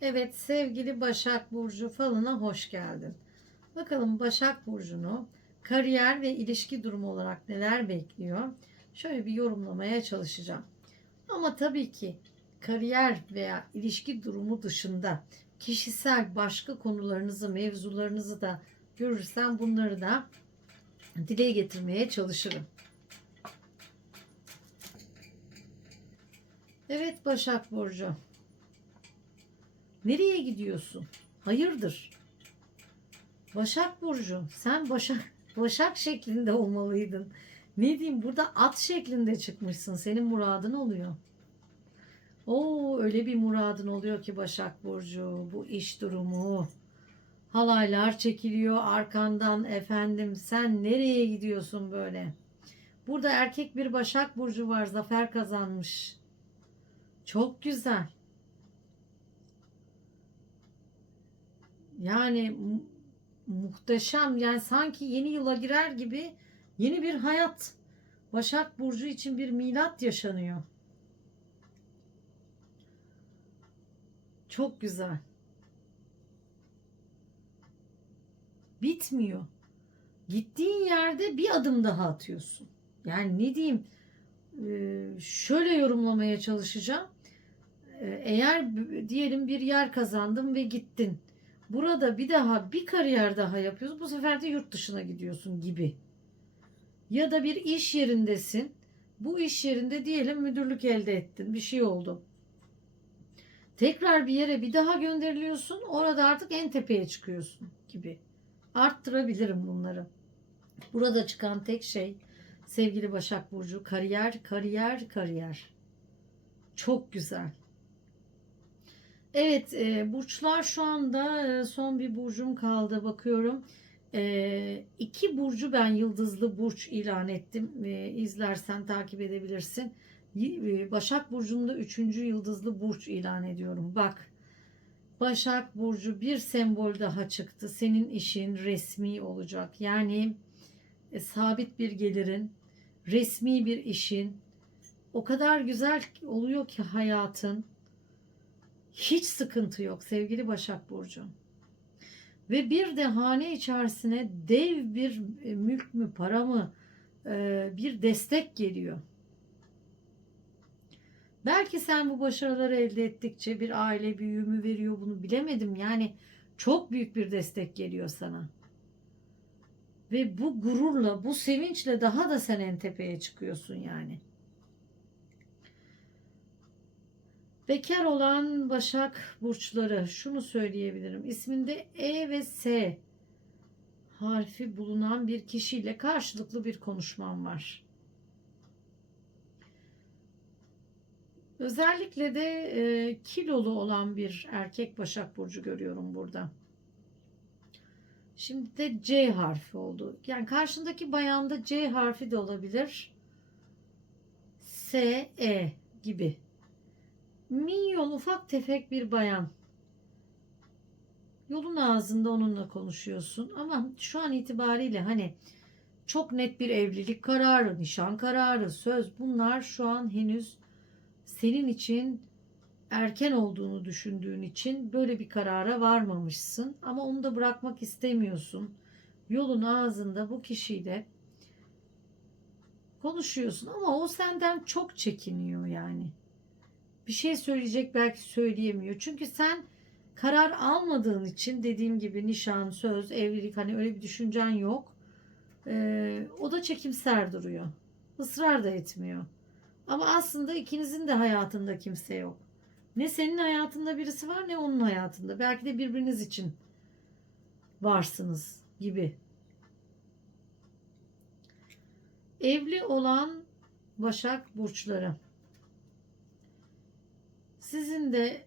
Evet sevgili Başak Burcu falına hoş geldin. Bakalım Başak Burcu'nu kariyer ve ilişki durumu olarak neler bekliyor? Şöyle bir yorumlamaya çalışacağım. Ama tabii ki kariyer veya ilişki durumu dışında kişisel başka konularınızı, mevzularınızı da görürsem bunları da dile getirmeye çalışırım. Evet Başak Burcu. Nereye gidiyorsun? Hayırdır? Başak Burcu, sen Başak Başak şeklinde olmalıydın. Ne diyeyim burada at şeklinde çıkmışsın. Senin muradın oluyor. Oo öyle bir muradın oluyor ki Başak Burcu. Bu iş durumu. Halaylar çekiliyor arkandan efendim. Sen nereye gidiyorsun böyle? Burada erkek bir Başak Burcu var. Zafer kazanmış. Çok güzel. Yani mu- muhteşem yani sanki yeni yıla girer gibi yeni bir hayat Başak Burcu için bir milat yaşanıyor. Çok güzel. Bitmiyor. Gittiğin yerde bir adım daha atıyorsun. Yani ne diyeyim? Ee, şöyle yorumlamaya çalışacağım. Ee, Eğer diyelim bir yer kazandın ve gittin. Burada bir daha bir kariyer daha yapıyorsun. Bu sefer de yurt dışına gidiyorsun gibi. Ya da bir iş yerindesin. Bu iş yerinde diyelim müdürlük elde ettin. Bir şey oldu. Tekrar bir yere bir daha gönderiliyorsun. Orada artık en tepeye çıkıyorsun gibi. Arttırabilirim bunları. Burada çıkan tek şey sevgili Başak Burcu kariyer, kariyer, kariyer. Çok güzel. Evet, e, burçlar şu anda e, son bir burcum kaldı bakıyorum. E, iki burcu ben yıldızlı burç ilan ettim. E, izlersen takip edebilirsin. E, Başak Burcu'nda üçüncü yıldızlı burç ilan ediyorum. Bak, Başak Burcu bir sembol daha çıktı. Senin işin resmi olacak. Yani e, sabit bir gelirin, resmi bir işin. O kadar güzel oluyor ki hayatın. Hiç sıkıntı yok sevgili Başak Burcu. Ve bir de hane içerisine dev bir e, mülk mü para mı e, bir destek geliyor. Belki sen bu başarıları elde ettikçe bir aile büyüğü mü veriyor bunu bilemedim. Yani çok büyük bir destek geliyor sana. Ve bu gururla, bu sevinçle daha da sen en tepeye çıkıyorsun yani. Bekar olan Başak burçları şunu söyleyebilirim. İsminde E ve S harfi bulunan bir kişiyle karşılıklı bir konuşmam var. Özellikle de e, kilolu olan bir erkek Başak Burcu görüyorum burada. Şimdi de C harfi oldu. Yani karşındaki bayanda C harfi de olabilir. S, E gibi. Minyon ufak tefek bir bayan. Yolun ağzında onunla konuşuyorsun ama şu an itibariyle hani çok net bir evlilik kararı, nişan kararı, söz bunlar şu an henüz senin için erken olduğunu düşündüğün için böyle bir karara varmamışsın ama onu da bırakmak istemiyorsun. Yolun ağzında bu kişiyle konuşuyorsun ama o senden çok çekiniyor yani. Bir şey söyleyecek belki söyleyemiyor. Çünkü sen karar almadığın için dediğim gibi nişan, söz, evlilik hani öyle bir düşüncen yok. Ee, o da çekimser duruyor. Israr da etmiyor. Ama aslında ikinizin de hayatında kimse yok. Ne senin hayatında birisi var ne onun hayatında. Belki de birbiriniz için varsınız gibi. Evli olan Başak burçları. Sizin de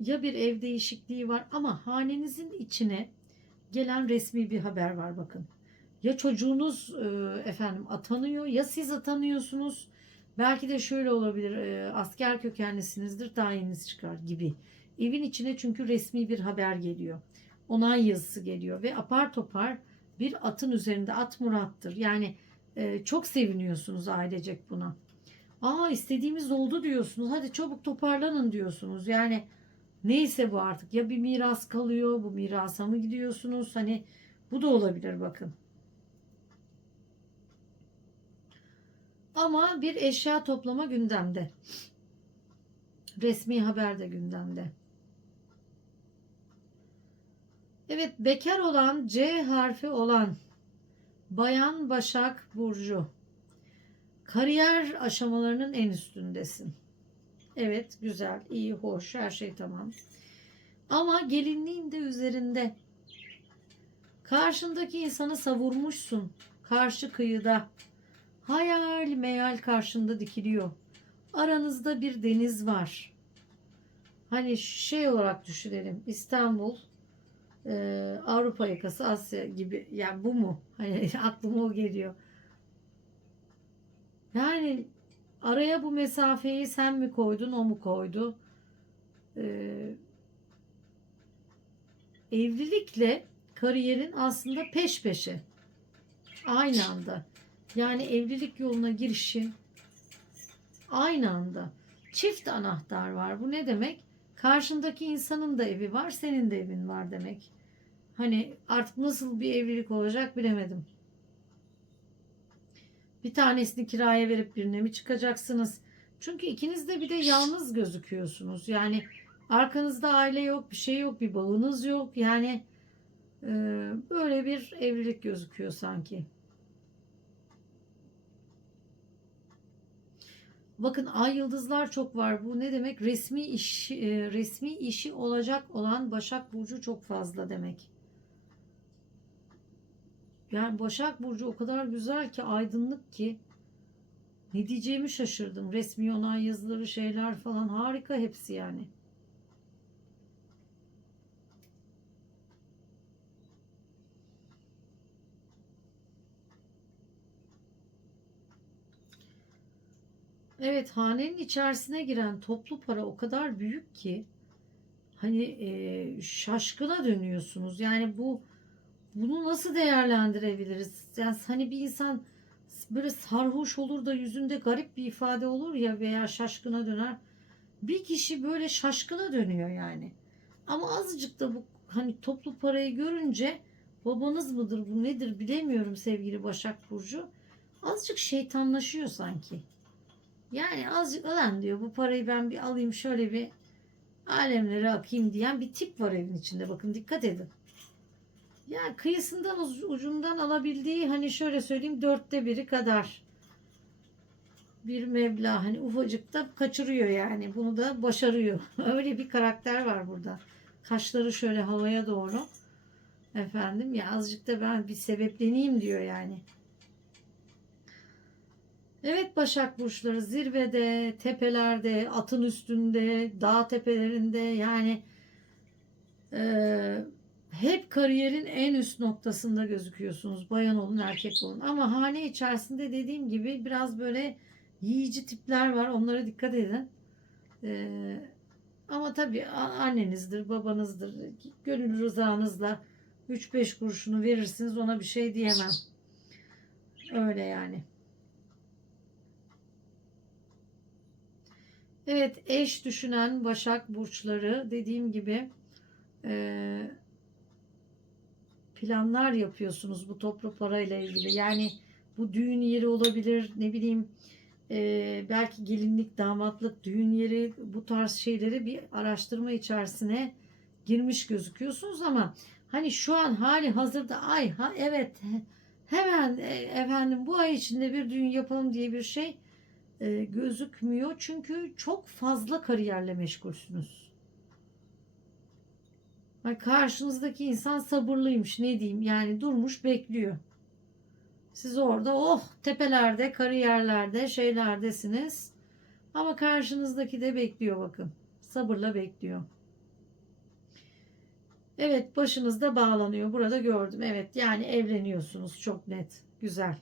ya bir ev değişikliği var ama hanenizin içine gelen resmi bir haber var bakın. Ya çocuğunuz e, efendim atanıyor ya siz atanıyorsunuz. Belki de şöyle olabilir e, asker kökenlisinizdir tayininiz çıkar gibi. Evin içine çünkü resmi bir haber geliyor. Onay yazısı geliyor ve apar topar bir atın üzerinde at murattır. Yani e, çok seviniyorsunuz ailecek buna. Aa istediğimiz oldu diyorsunuz. Hadi çabuk toparlanın diyorsunuz. Yani Neyse bu artık ya bir miras kalıyor bu mirasa mı gidiyorsunuz hani bu da olabilir bakın. Ama bir eşya toplama gündemde. Resmi haber de gündemde. Evet bekar olan C harfi olan Bayan Başak Burcu. Kariyer aşamalarının en üstündesin. Evet güzel, iyi, hoş, her şey tamam. Ama gelinliğin de üzerinde. Karşındaki insanı savurmuşsun. Karşı kıyıda. Hayal meyal karşında dikiliyor. Aranızda bir deniz var. Hani şey olarak düşünelim. İstanbul, Avrupa yakası, Asya gibi. Yani bu mu? Hani aklıma o geliyor. Yani araya bu mesafeyi sen mi koydun, o mu koydu? Ee, evlilikle kariyerin aslında peş peşe. Aynı anda. Yani evlilik yoluna girişi aynı anda. Çift anahtar var. Bu ne demek? Karşındaki insanın da evi var, senin de evin var demek. Hani artık nasıl bir evlilik olacak bilemedim. Bir tanesini kiraya verip birine mi çıkacaksınız? Çünkü ikiniz de bir de yalnız gözüküyorsunuz. Yani arkanızda aile yok, bir şey yok, bir bağınız yok. Yani e, böyle bir evlilik gözüküyor sanki. Bakın ay yıldızlar çok var. Bu ne demek? Resmi iş e, resmi işi olacak olan Başak burcu çok fazla demek. Yani Başak Burcu o kadar güzel ki aydınlık ki ne diyeceğimi şaşırdım. Resmi onay yazıları şeyler falan harika hepsi yani. Evet hanenin içerisine giren toplu para o kadar büyük ki hani e, şaşkına dönüyorsunuz. Yani bu bunu nasıl değerlendirebiliriz? Yani hani bir insan böyle sarhoş olur da yüzünde garip bir ifade olur ya veya şaşkına döner. Bir kişi böyle şaşkına dönüyor yani. Ama azıcık da bu hani toplu parayı görünce babanız mıdır bu nedir bilemiyorum sevgili Başak Burcu. Azıcık şeytanlaşıyor sanki. Yani azıcık olan diyor bu parayı ben bir alayım şöyle bir alemlere akayım diyen bir tip var evin içinde. Bakın dikkat edin. Yani kıyısından ucundan alabildiği hani şöyle söyleyeyim dörtte biri kadar bir meblağ hani ufacık da kaçırıyor yani bunu da başarıyor. Öyle bir karakter var burada. Kaşları şöyle havaya doğru. Efendim ya azıcık da ben bir sebepleneyim diyor yani. Evet Başak Burçları zirvede, tepelerde, atın üstünde, dağ tepelerinde yani eee hep kariyerin en üst noktasında gözüküyorsunuz. Bayan olun, erkek olun. Ama hane içerisinde dediğim gibi biraz böyle yiyici tipler var. Onlara dikkat edin. Ee, ama tabii annenizdir, babanızdır. Gönül rızanızla 3-5 kuruşunu verirsiniz ona bir şey diyemem. Öyle yani. Evet eş düşünen Başak Burçları dediğim gibi eee planlar yapıyorsunuz bu toplu parayla ilgili. Yani bu düğün yeri olabilir ne bileyim e, belki gelinlik, damatlık, düğün yeri bu tarz şeyleri bir araştırma içerisine girmiş gözüküyorsunuz ama hani şu an hali hazırda ay ha evet hemen e, efendim bu ay içinde bir düğün yapalım diye bir şey e, gözükmüyor. Çünkü çok fazla kariyerle meşgulsünüz. Ay karşınızdaki insan sabırlıymış ne diyeyim yani durmuş bekliyor. Siz orada oh tepelerde, kariyerlerde, şeylerdesiniz. Ama karşınızdaki de bekliyor bakın. Sabırla bekliyor. Evet başınızda bağlanıyor. Burada gördüm. Evet yani evleniyorsunuz. Çok net. Güzel.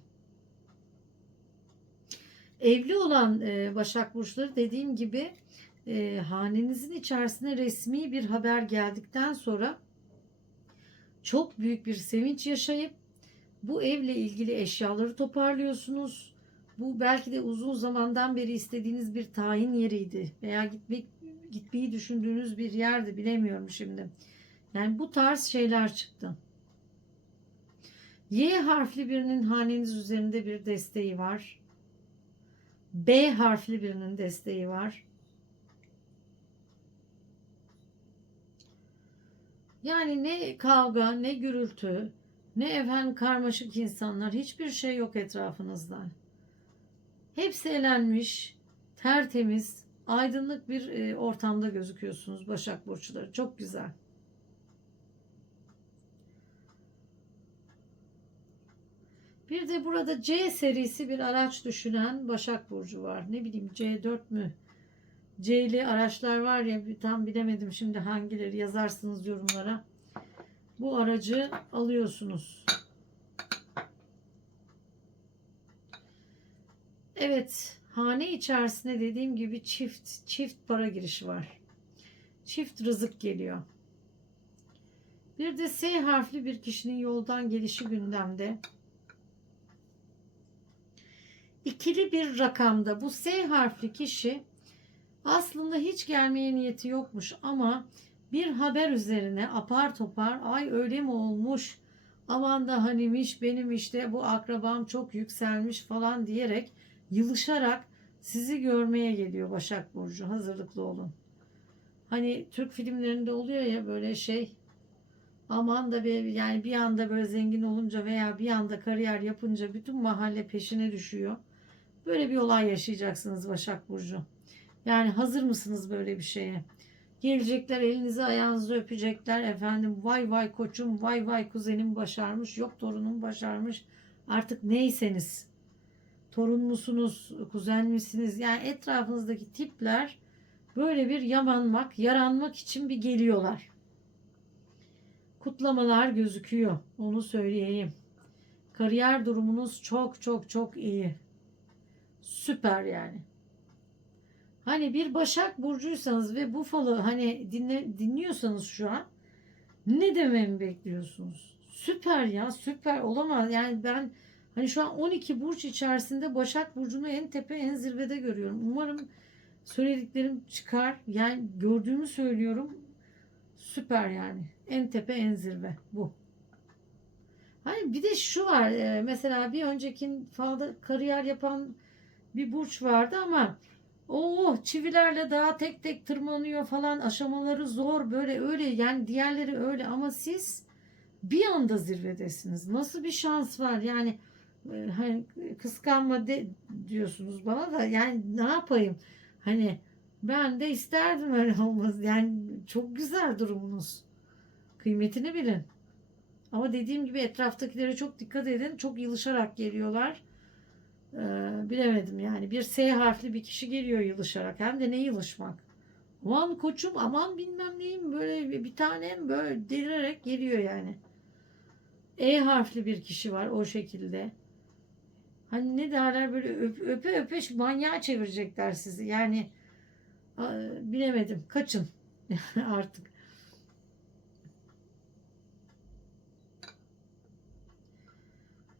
Evli olan e, Başak Burçları dediğim gibi e, hanenizin içerisine resmi bir haber geldikten sonra çok büyük bir sevinç yaşayıp bu evle ilgili eşyaları toparlıyorsunuz. Bu belki de uzun zamandan beri istediğiniz bir tayin yeriydi veya gitmek gitmeyi düşündüğünüz bir yerde bilemiyorum şimdi. Yani bu tarz şeyler çıktı. Y harfli birinin haneniz üzerinde bir desteği var. B harfli birinin desteği var. Yani ne kavga, ne gürültü, ne efendim karmaşık insanlar, hiçbir şey yok etrafınızda. Hepsi elenmiş, tertemiz, aydınlık bir e, ortamda gözüküyorsunuz Başak Burçları. Çok güzel. Bir de burada C serisi bir araç düşünen Başak Burcu var. Ne bileyim C4 mü? C'li araçlar var ya tam bilemedim şimdi hangileri yazarsınız yorumlara. Bu aracı alıyorsunuz. Evet, hane içerisinde dediğim gibi çift çift para girişi var. Çift rızık geliyor. Bir de S harfli bir kişinin yoldan gelişi gündemde. İkili bir rakamda bu S harfli kişi aslında hiç gelmeye niyeti yokmuş ama bir haber üzerine apar topar ay öyle mi olmuş aman da hanimiş benim işte bu akrabam çok yükselmiş falan diyerek yılışarak sizi görmeye geliyor Başak Burcu hazırlıklı olun. Hani Türk filmlerinde oluyor ya böyle şey aman da bir yani bir anda böyle zengin olunca veya bir anda kariyer yapınca bütün mahalle peşine düşüyor. Böyle bir olay yaşayacaksınız Başak Burcu. Yani hazır mısınız böyle bir şeye? Gelecekler elinizi ayağınızı öpecekler efendim. Vay vay koçum vay vay kuzenim başarmış yok torunum başarmış. Artık neyseniz torun musunuz kuzen misiniz? Yani etrafınızdaki tipler böyle bir yamanmak yaranmak için bir geliyorlar. Kutlamalar gözüküyor onu söyleyeyim. Kariyer durumunuz çok çok çok iyi. Süper yani Hani bir Başak Burcuysanız ve bu falı hani dinle, dinliyorsanız şu an ne dememi bekliyorsunuz? Süper ya süper olamaz. Yani ben hani şu an 12 burç içerisinde Başak Burcu'nu en tepe en zirvede görüyorum. Umarım söylediklerim çıkar. Yani gördüğümü söylüyorum. Süper yani. En tepe en zirve bu. Hani bir de şu var e, mesela bir önceki falda kariyer yapan bir burç vardı ama Oh çivilerle daha tek tek tırmanıyor falan. Aşamaları zor böyle öyle yani diğerleri öyle. Ama siz bir anda zirvedesiniz. Nasıl bir şans var? Yani e, hani kıskanma de, diyorsunuz bana da yani ne yapayım? Hani ben de isterdim öyle olmaz yani çok güzel durumunuz. Kıymetini bilin. Ama dediğim gibi etraftakilere çok dikkat edin. Çok yılışarak geliyorlar ee, bilemedim yani. Bir S harfli bir kişi geliyor yılışarak. Hem de ne yılışmak. Aman koçum aman bilmem neyim böyle bir, tanem böyle delirerek geliyor yani. E harfli bir kişi var o şekilde. Hani ne derler böyle öp, öpe öpe manyağa çevirecekler sizi. Yani bilemedim. Kaçın artık.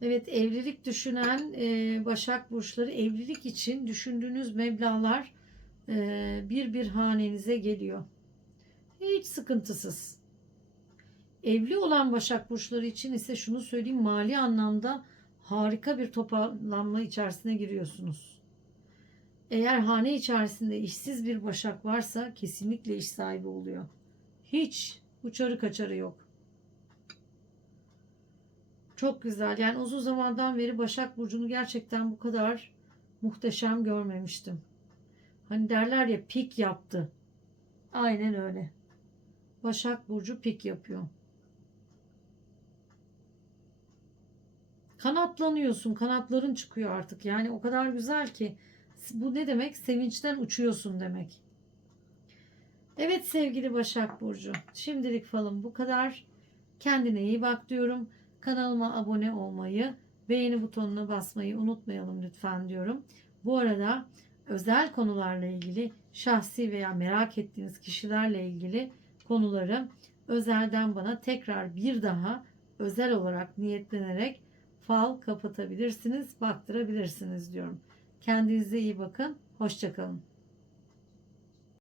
Evet evlilik düşünen e, Başak Burçları evlilik için düşündüğünüz meblağlar e, bir bir hanenize geliyor. Hiç sıkıntısız. Evli olan Başak Burçları için ise şunu söyleyeyim mali anlamda harika bir toparlanma içerisine giriyorsunuz. Eğer hane içerisinde işsiz bir Başak varsa kesinlikle iş sahibi oluyor. Hiç uçarı kaçarı yok. Çok güzel. Yani uzun zamandan beri Başak Burcu'nu gerçekten bu kadar muhteşem görmemiştim. Hani derler ya pik yaptı. Aynen öyle. Başak Burcu pik yapıyor. Kanatlanıyorsun. Kanatların çıkıyor artık. Yani o kadar güzel ki. Bu ne demek? Sevinçten uçuyorsun demek. Evet sevgili Başak Burcu. Şimdilik falım bu kadar. Kendine iyi bak diyorum. Kanalıma abone olmayı, beğeni butonuna basmayı unutmayalım lütfen diyorum. Bu arada özel konularla ilgili şahsi veya merak ettiğiniz kişilerle ilgili konuları özelden bana tekrar bir daha özel olarak niyetlenerek fal kapatabilirsiniz, baktırabilirsiniz diyorum. Kendinize iyi bakın. Hoşçakalın.